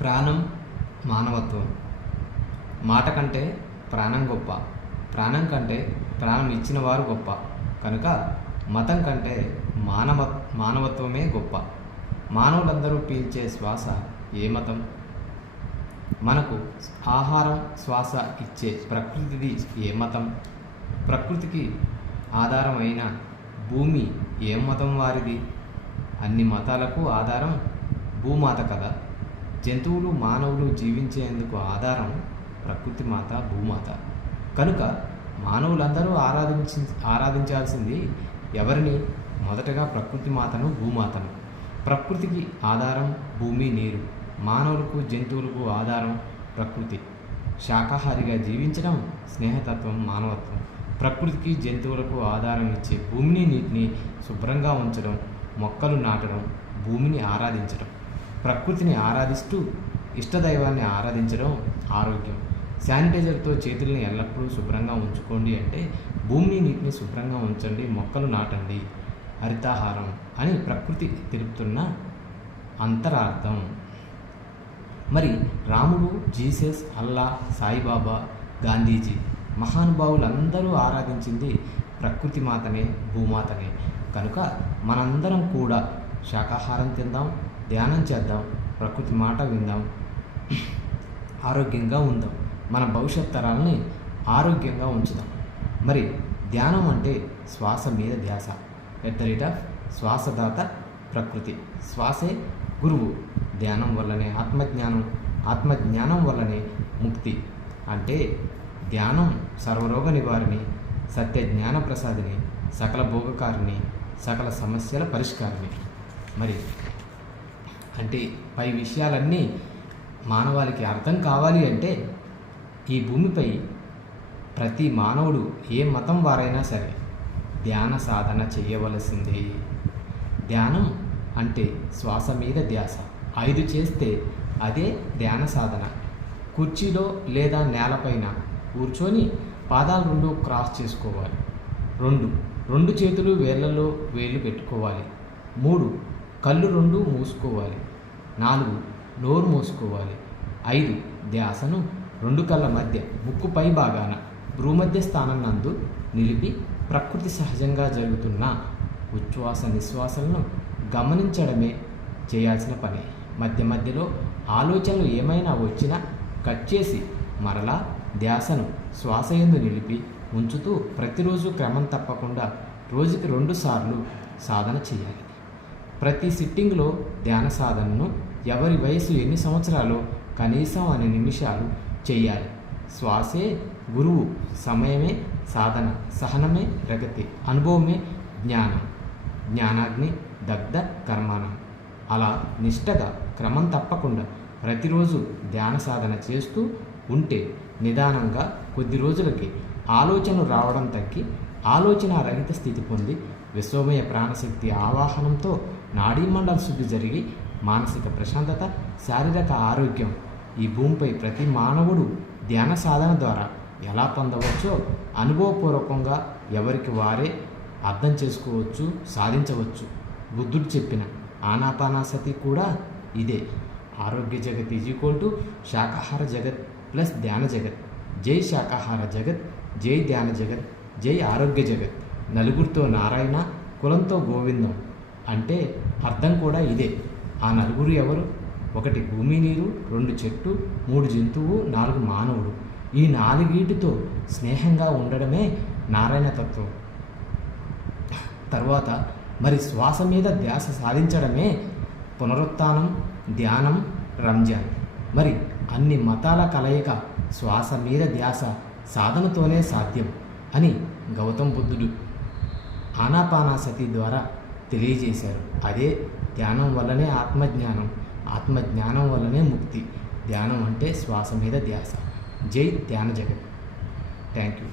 ప్రాణం మానవత్వం. మాట కంటే ప్రాణం గొప్ప, ప్రాణం కంటే ప్రాణం ఇచ్చిన వారు గొప్ప. కనుక మతం కంటే మానవత్వమే గొప్ప. మానవులందరూ పీల్చే శ్వాస ఏ మతం? మనకు ఆహారం శ్వాస ఇచ్చే ప్రకృతిది ఏ మతం? ప్రకృతికి ఆధారమైన భూమి ఏ మతం వారిది? అన్ని మతాలకు ఆధారం భూమాత కదా. జంతువులు మానవులు జీవించేందుకు ఆధారం ప్రకృతి మాత, భూమాత. కనుక మానవులందరూ ఆరాధించాల్సింది ఎవరిని? మొదటగా ప్రకృతి మాతను, భూమాతను. ప్రకృతికి ఆధారం భూమి, నీరు. మానవులకు జంతువులకు ఆధారం ప్రకృతి. శాకాహారిగా జీవించడం స్నేహతత్వం, మానవత్వం. ప్రకృతికి జంతువులకు ఆధారం ఇచ్చే భూమిని, నీటిని శుభ్రంగా ఉంచడం, మొక్కలు నాటడం, భూమిని ఆరాధించడం. ప్రకృతిని ఆరాధిస్తూ ఇష్టదైవాన్ని ఆరాధించడం ఆరోగ్యం. శానిటైజర్తో చేతుల్ని ఎల్లప్పుడూ శుభ్రంగా ఉంచుకోండి అంటే భూమిని, నీటిని శుభ్రంగా ఉంచండి, మొక్కలు నాటండి. హరితాహారం అని ప్రకృతి తెలుపుతున్న అంతరార్థం. మరి రాముడు, జీసస్, అల్లా, సాయిబాబా, గాంధీజీ మహానుభావులందరూ ఆరాధించింది ప్రకృతి మాతనే, భూమాతనే. కనుక మనందరం కూడా శాకాహారం తిందాం, ధ్యానం చేద్దాం, ప్రకృతి మాట విందాం, ఆరోగ్యంగా ఉందాం, మన భవిష్యత్ తరాలని ఆరోగ్యంగా ఉంచుదాం. మరి ధ్యానం అంటే శ్వాస మీద ధ్యాస. శ్వాసదాత ప్రకృతి, శ్వాసే గురువు. ధ్యానం వల్లనే ఆత్మజ్ఞానం, ఆత్మజ్ఞానం వల్లనే ముక్తి. అంటే ధ్యానం సర్వరోగ నివారిణి, సత్య జ్ఞాన ప్రసాదిని, సకల భోగకారిణి, సకల సమస్యల పరిష్కారిణి. మరి అంటే పై విషయాలన్నీ మానవాళికి అర్థం కావాలి అంటే ఈ భూమిపై ప్రతి మానవుడు ఏ మతం వారైనా సరే ధ్యాన సాధన చేయవలసిందే. ధ్యానం అంటే శ్వాస మీద ధ్యాస. 5 చేస్తే అదే ధ్యాన సాధన. కుర్చీలో లేదా నేలపైన కూర్చొని పాదాలు 2 క్రాస్ చేసుకోవాలి. 2 చేతులు వేళ్ళలో వేళ్ళు పెట్టుకోవాలి. 3 కళ్ళు 2 మూసుకోవాలి. 4 నోరు మూసుకోవాలి. 5 ధ్యాసను 2 కళ్ళ మధ్య ముక్కు పై భాగాన భ్రూమధ్య స్థానం నందు నిలిపి ప్రకృతి సహజంగా జరుగుతున్న ఉచ్ఛ్వాస నిశ్వాసలను గమనించడమే చేయాల్సిన పని. మధ్య మధ్యలో ఆలోచనలు ఏమైనా వచ్చినా కట్ చేసి మరలా ధ్యాసను శ్వాస యందు నిలిపి ఉంచుతూ ప్రతిరోజు క్రమం తప్పకుండా రోజుకి 2 సార్లు సాధన చేయాలి. ప్రతి సిట్టింగ్లో ధ్యాన సాధనను ఎవరి వయసు ఎన్ని సంవత్సరాలు కనీసం అన్ని నిమిషాలు చేయాలి. శ్వాసే గురువు, సమయమే సాధన, సహనమే ప్రగతి, అనుభవమే జ్ఞానం. జ్ఞానాగ్ని దగ్ధ కర్మాణం. అలా నిష్టగా క్రమం తప్పకుండా ప్రతిరోజు ధ్యాన సాధన చేస్తూ ఉంటే నిదానంగా కొద్ది రోజులకి ఆలోచనలు రావడం తగ్గి ఆలోచన రహిత స్థితి పొంది విశ్వమయ ప్రాణశక్తి ఆవాహనంతో నాడీమండల శుద్ధి జరిగి మానసిక ప్రశాంతత, శారీరక ఆరోగ్యం ఈ భూమిపై ప్రతి మానవుడు ధ్యాన సాధన ద్వారా ఎలా పొందవచ్చో అనుభవపూర్వకంగా ఎవరికి వారే అర్థం చేసుకోవచ్చు, సాధించవచ్చు. బుద్ధుడు చెప్పిన ఆనాపానాసతి కూడా ఇదే. ఆరోగ్య జగత్ శాకాహార జగత్ ప్లస్ ధ్యాన జగత్. జై శాకాహార జగత్, జై ధ్యాన జగత్, జై ఆరోగ్య జగత్. నలుగురితో నారాయణ, కులంతో గోవిందం అంటే అర్థం కూడా ఇదే. ఆ నలుగురు ఎవరు? 1 భూమి, నీరు, 2 చెట్టు, 3 జంతువు, 4 మానవుడు. ఈ 4 స్నేహంగా ఉండడమే నారాయణ తత్వం. తర్వాత మరి శ్వాస మీద ధ్యాస సాధించడమే పునరుత్థానం, ధ్యానం, రంజాన్. మరి అన్ని మతాల కలయిక శ్వాస మీద ధ్యాస సాధనతోనే సాధ్యం అని గౌతమ్ బుద్ధుడు ఆనాపానాసతి ద్వారా తెలియజేశారు. అదే ధ్యానం వల్లనే ఆత్మజ్ఞానం, ఆత్మజ్ఞానం వల్లనే ముక్తి. ధ్యానం అంటే శ్వాస మీద ధ్యాస. జై ధ్యాన జగత్. Thank you.